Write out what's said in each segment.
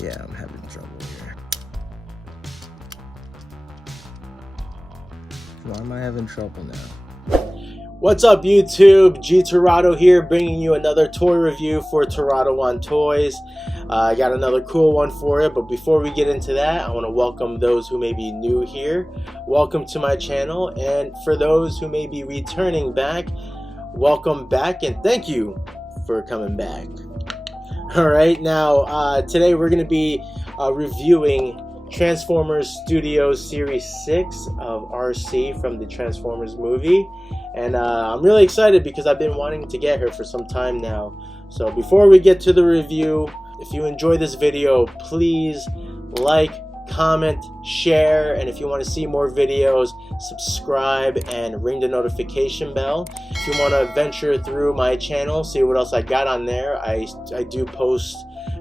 Yeah, I'm having trouble here. Why am I having trouble now? What's up, YouTube? G Torado here, bringing you another toy review for Torado on Toys. I got another cool one for you, but before we get into that, I want to welcome those who may be new here. Welcome to my channel, and for those who may be returning back, welcome back, and thank you for coming back. Alright, now today we're going to be reviewing Transformers Studios Series 6 of Arcee from the Transformers movie. And I'm really excited because I've been wanting to get her for some time now. So before we get to the review, if you enjoy this video, please like, comment, share, and if you want to see more videos, subscribe and ring the notification bell. If you want to venture through my channel, see what else I got on there, I do post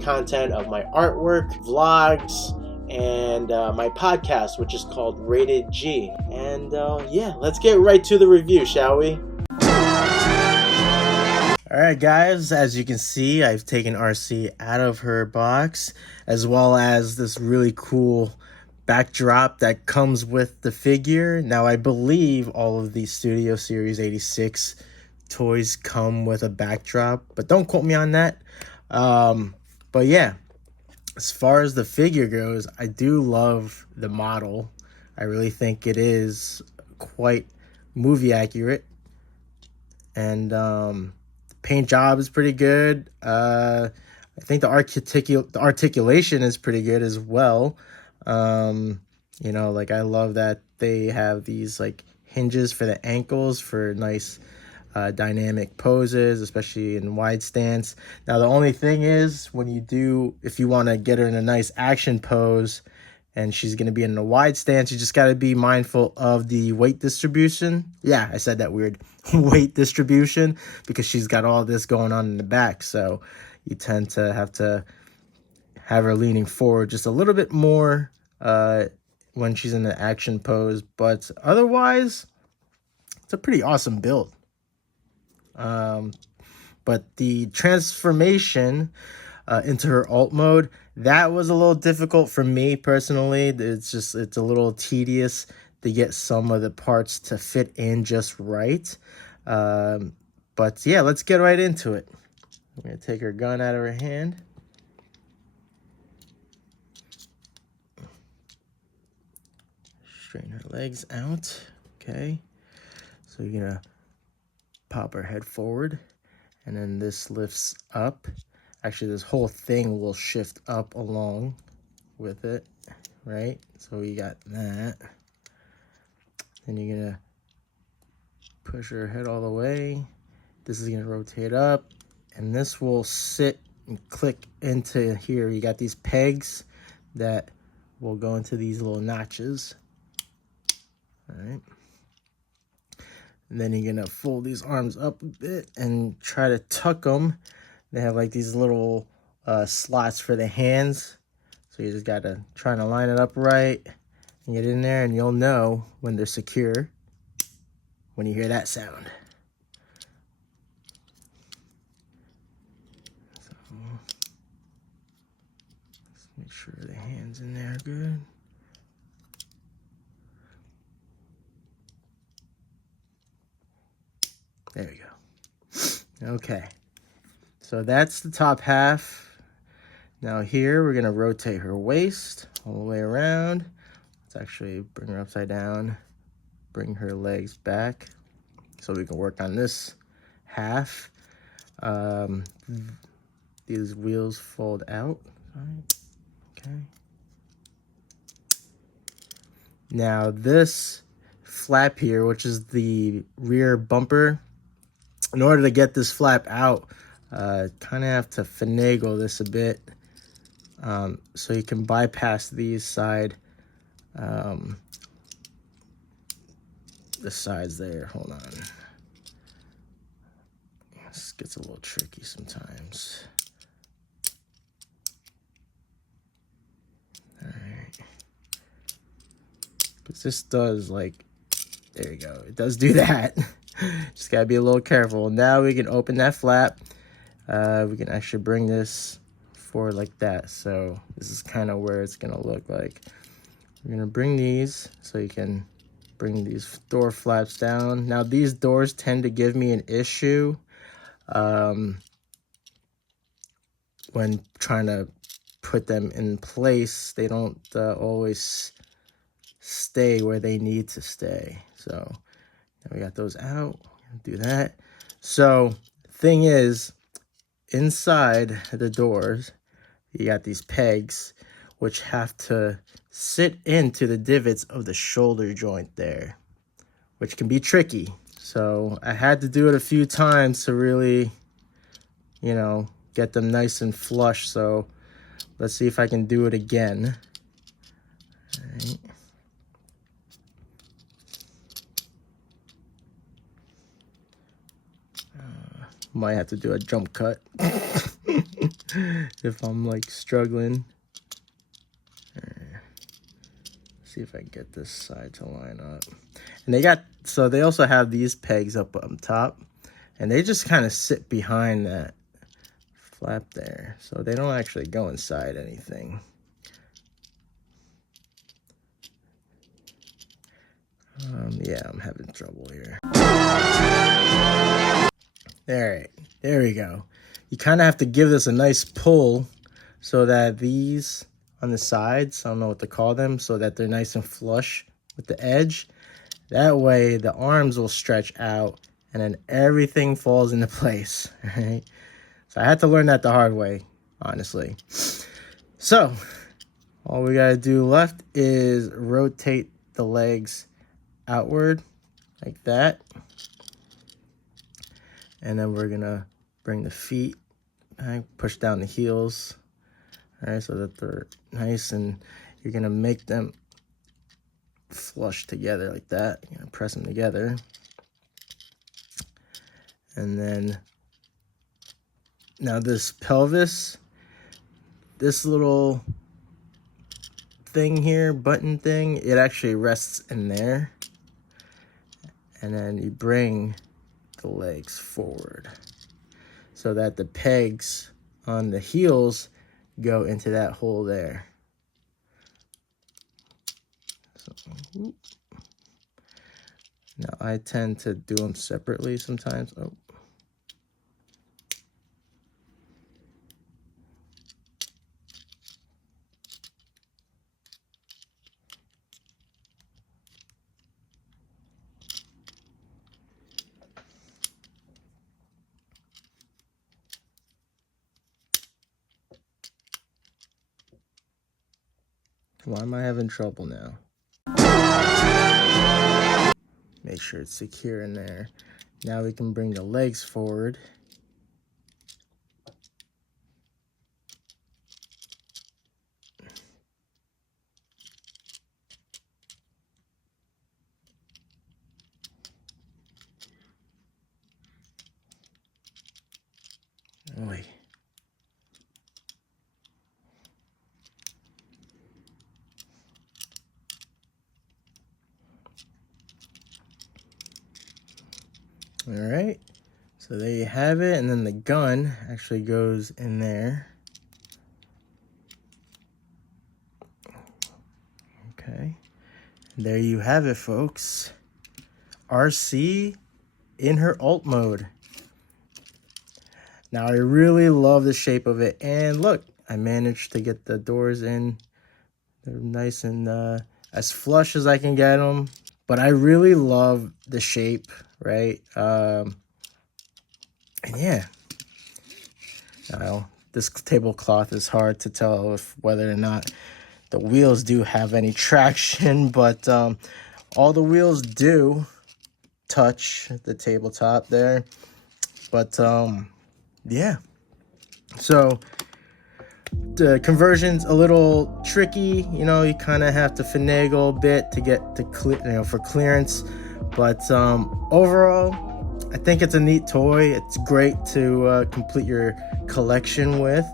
content of my artwork, vlogs, and my podcast, which is called Rated G. And yeah, let's get right to the review, shall we? Alright guys, as you can see, I've taken Arcee out of her box, as well as this really cool backdrop that comes with the figure. Now I believe all of these Studio Series 86 toys come with a backdrop, but don't quote me on that. But yeah, as far as the figure goes, I do love the model. I really think it is quite movie accurate. And paint job is pretty good. I think the articulation is pretty good as well. You know, like I love that they have these like hinges for the ankles for nice dynamic poses, especially in wide stance. Now the only thing is, if you want to get her in a nice action pose and she's going to be in a wide stance, you just got to be mindful of the weight distribution. Yeah, I said that weird. Weight distribution, because she's got all this going on in the back, so you tend to have her leaning forward just a little bit more when she's in the action pose. But otherwise, it's a pretty awesome build. But the transformation into her alt mode, that was a little difficult for me personally. It's a little tedious to get some of the parts to fit in just right. But yeah, let's get right into it. I'm gonna take her gun out of her hand. Straighten her legs out. Okay, so you're gonna pop her head forward, and then this lifts up. Actually, this whole thing will shift up along with it, right? So we got that. Then you're gonna push her head all the way. This is gonna rotate up, and this will sit and click into here. You got these pegs that will go into these little notches. All right. And then you're gonna fold these arms up a bit and try to tuck them. They have like these little slots for the hands. So you just gotta try to line it up right and get in there, and you'll know when they're secure when you hear that sound. So let's make sure the hands in there are good. There we go. Okay, so that's the top half. Now here we're gonna rotate her waist all the way around. Let's actually bring her upside down, bring her legs back so we can work on this half. These wheels fold out. All right. Okay. Now this flap here, which is the rear bumper, in order to get this flap out, kind of have to finagle this a bit, so you can bypass these the sides there. Hold on. This gets a little tricky sometimes. All right. Because this does, like, there you go. It does do that. Just gotta be a little careful. Now we can open that flap. We can actually bring this forward like that. So this is kind of where it's gonna look like. We're gonna bring these so you can bring these door flaps down. Now these doors tend to give me an issue when trying to put them in place. They don't always stay where they need to stay. So we got those out. Do that. So thing is, inside the doors, you got these pegs which have to sit into the divots of the shoulder joint there, which can be tricky. So I had to do it a few times to really, you know, get them nice and flush. So let's see if I can do it again. All right. Might have to do a jump cut if I'm like struggling. See if I can get this side to line up. And they also have these pegs up on top, and they just kind of sit behind that flap there, so they don't actually go inside anything. Yeah, I'm having trouble here. All right, there we go. You kind of have to give this a nice pull so that these on the sides, I don't know what to call them, so that they're nice and flush with the edge. That way the arms will stretch out and then everything falls into place, right? So I had to learn that the hard way, honestly. So all we gotta do left is rotate the legs outward like that. And then we're gonna bring the feet back, push down the heels, all right, so that they're nice, and you're gonna make them flush together like that. You're gonna press them together. And then, now this pelvis, this little thing here, button thing, it actually rests in there. And then you bring the legs forward so that the pegs on the heels go into that hole there. So, now I tend to do them separately sometimes. Oh. Why am I having trouble now? Make sure it's secure in there. Now we can bring the legs forward. Oy. All right, so there you have it, and then the gun actually goes in there. Okay, and there you have it, folks. Arcee in her alt mode. Now I really love the shape of it, and look, I managed to get the doors in. They're nice and as flush as I can get them, but I really love the shape, right? And yeah, now this tablecloth is hard to tell whether or not the wheels do have any traction, but all the wheels do touch the tabletop there. But yeah, so the conversion's a little tricky, you know. You kind of have to finagle a bit to get to for clearance, but overall I think it's a neat toy. It's great to complete your collection with,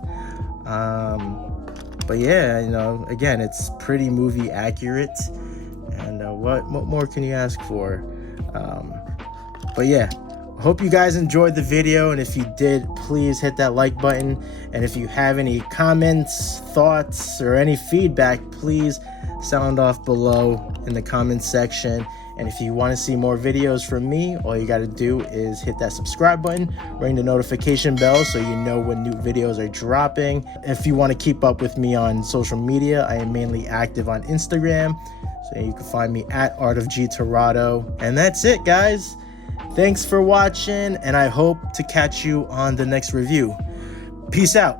but yeah, you know, again, it's pretty movie accurate, and what more can you ask for? But yeah, Hope you guys enjoyed the video, and if you did, please hit that like button. And if you have any comments, thoughts, or any feedback, please sound off below in the comments section. And if you want to see more videos from me, all you got to do is hit that subscribe button, ring the notification bell so you know when new videos are dropping. If you want to keep up with me on social media, I am mainly active on Instagram, so you can find me at Art of G Torado. And that's it, guys. Thanks for watching, and I hope to catch you on the next review. Peace out.